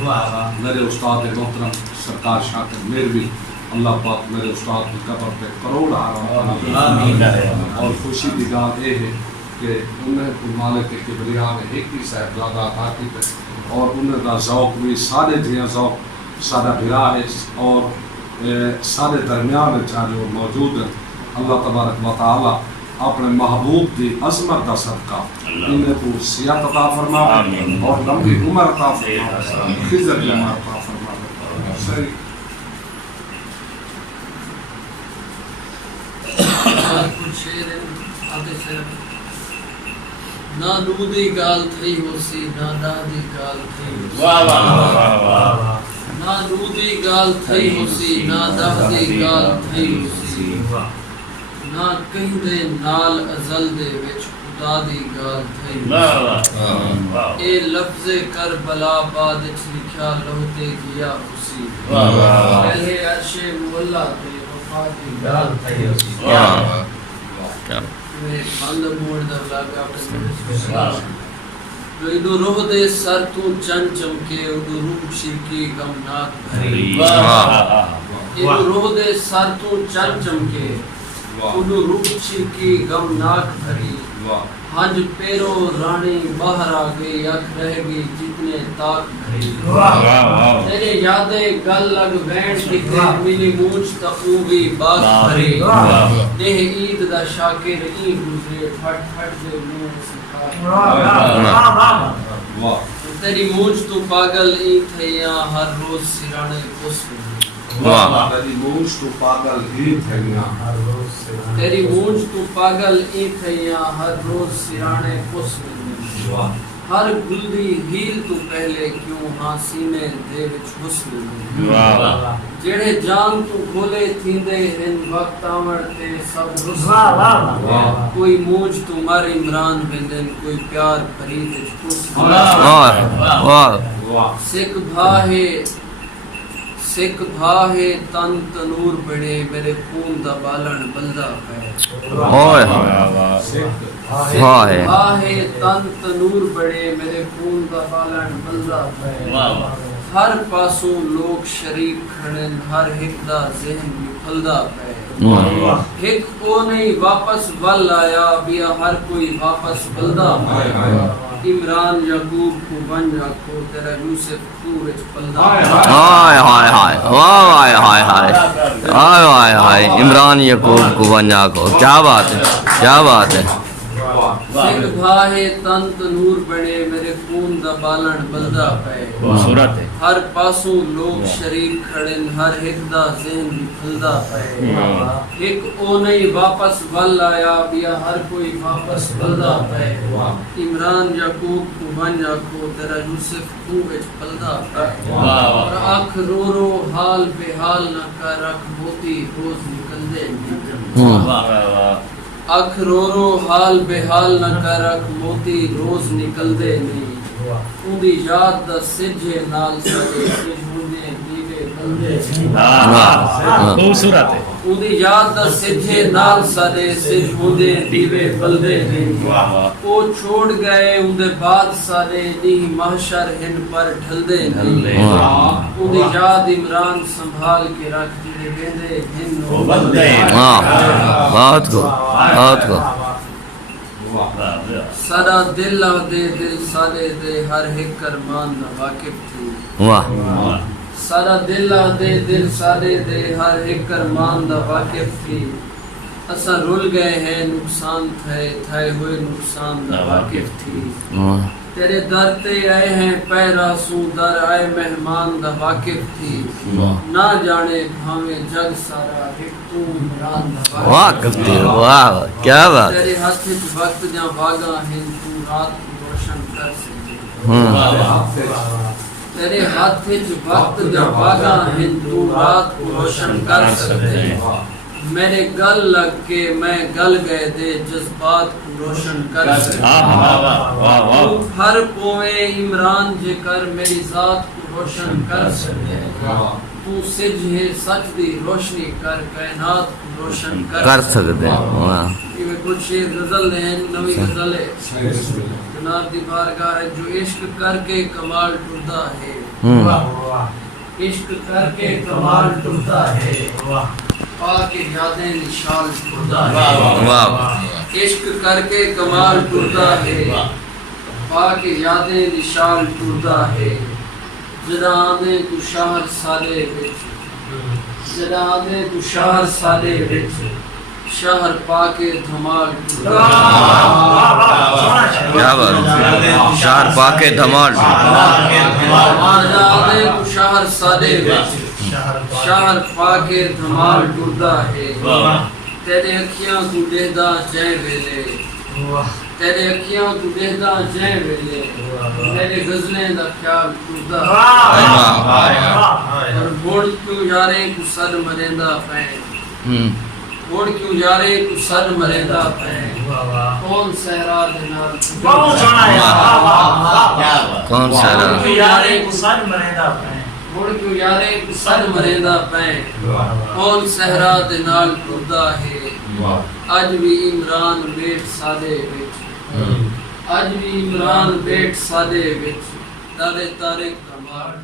میرے استاد محترم سرکار شاکر میروی اللہ پاک میرے استاد کی قبر پہ کروڑ آمین اور خوشی کی گال یہ ہے کہ انہیں کو مالک کبریا نے ایک ہی صاحبزادہ عطا کی اور انہیں دا ذوق بھی سارے جیاں ذوق سارا بھرا ہے اور سارے درمیان چاہے موجود ہیں اللہ تبارک و تعالی اپنے محبوب دی عظمت کا صدقہ انہیں کو صحت عطا فرمائے اور لمبی عمر عطا فرمائے خضر کی عمر عطا فرمائے صحیح نہ نودی گال تھی ہوسی نہ دادی گال تھی نہ نودی گال تھی ہوسی نہ دادی گال تھی ہوسی نہ کہیں دے نال ازل دے وچ خدا دی گال تھی اے لفظ کربلا بعد وچ لکھیا لوتے گیا ہوسی پہلے عرش مولا تے وفا دی گال تھی ہوسی میں بند موڑ دا لگا جو روح دے سر تو چن چمکے اُدو روح شرکی غمناک بھری روح دے سر تو چن چمکے اُدو روح شرکی غمناک بھری ہنج پیرو رانی باہر آگے یک رہ گئی جتنے تاک بھری تیرے یادیں گل لگ وین کتے ملی مونچ تقوبی باغ بھری دہ عید دا شاکر ای گزرے پھٹ پھٹ دے مون سکھا تیری مونچ تو پاگل ای تھیا ہر روز سرانے پس تیری مونچ تو پاگل ای تھیا تیری مونچ تو پاگل ای تھیا ہر روز سرانے پس ہر گلدی ہیل تو پہلے کیوں ہاں سینے دے وچ حسن جڑے جان تو کھولے تھیندے ہن وقت آمڑ تے سب رسل کوئی موج تو مر عمران بندن کوئی پیار فرید حسن سکھ بھا ہے تن تنور بڑے میرے خون دا بالن بلدا پے سکھ بھا ہے تن تنور بڑے میرے خون دا بالن بلدا پے ہر پاسوں لوگ شریک کھڑن ہر ایک دا ذہن پھلدا پے ایک کو نہیں واپس ول آیا بیا ہر کوئی واپس بلدا پے عمران یعقوب کو بن رکھو تیرا یوسف تو وچ پلدا ہائے ہائے ہائے ہائے ہائے ہائے ہائے ہائے ہائے عمران یعقوب کو بن رکھو کیا بات ہے کیا بات ہے سکھ بھاہے تن تنور بڑے میرے خون دا بالن بلدا پے صورت ہے ہر پاسوں لوگ شریک کھڑن ہر ایک دا ذہن پھلدا پے ایک او نہیں واپس ول آیا بیا ہر کوئی واپس بلدا پے عمران یعقوب کو بن رکھو تیرا یوسف تو وچ پلدا پے اور آنکھ رو رو حال بے حال نہ کر رکھ موتی روز نکل دے اکھ رو رو حال بے حال نہ کر رکھ موتی روز نکل دے نہیں اندی یاد دا سجھے نال سجے سجھونے دیوے بلدے خوبصورت ہے اندی یاد دا سجھے نال سجے سجھونے دیوے بلدے نہیں او چھوڑ گئے اندے بعد سارے نہیں محشر ہن پر ڈھل دے نہیں اندی یاد عمران سنبھال کے رکھ جڑے گیندے ہن وہ بلدے بہت کو بہت کو سارا دل دے دل سارے دے ہر ایک ارمان نہ واقف تھی سارا دل دے دل سارے دے ہر ایک ارمان نہ واقف تھی اسا رول گئے ہیں نقصان تھے ہوئے نقصان نہ واقف تھی تیرے در تے آئے ہیں پیرا سو در آئے مہمان دا واقف تھی نہ جانے بھاویں جگ سارا ایک تو عمران دا واقف تھی واہ کیا بات تیرے ہاتھ وچ وقت جاں واگا ہیں تو رات کو روشن کر سکے تیرے ہاتھ وچ وقت جاں واگا ہیں تو رات کو روشن کر سکتے میرے گل لگ کے میں گل گئے دے جذبات کو روشن کر سکتے ہر پویں عمران جے کر میری ذات کو روشن کر سکتے تو سجھے سچ دی روشنی کر کائنات کو روشن کر سکتے یہ کچھ شیر غزل ہیں نوی غزل ہے جناب دی بارگاہ جو عشق کر کے کمال ٹردا ہے عشق کر کے کمال ٹوٹتا ہے پاک یادیں نشان ٹوٹتا ہے عشق کر کے کمال ٹوٹتا ہے پاک یادیں نشان ٹوٹتا ہے جدانے تو شہر سالے وچ جدانے تو شہر سالے وچ شہر پاک دھمال ٹوٹتا ہے کیا بات شہر پاک دھمال جدانے تو شہر سالے وچ شہر پاک دھمال ٹوٹتا ہے تیرے اکھیاں تو دہدا جائے ویلے تیرے اکھیاں تو دہدا جائے ویلے تیرے غزلیں دا خیال ٹوٹدا اور بوڑ کیوں یاریں کو سر مریندا پین بوڑ کیوں یاریں کو سر مریندا پین کون صحرا دے نال کون سارا یاریں کو سر مریندا پین بوڑ کیوں یاریں کو سر مریندا پین کون صحرا دے نال ٹردا ہے اج بھی عمران بیٹھ سادے وچ اج بھی عمران بیٹھ سادے وچ تارے تارے کمال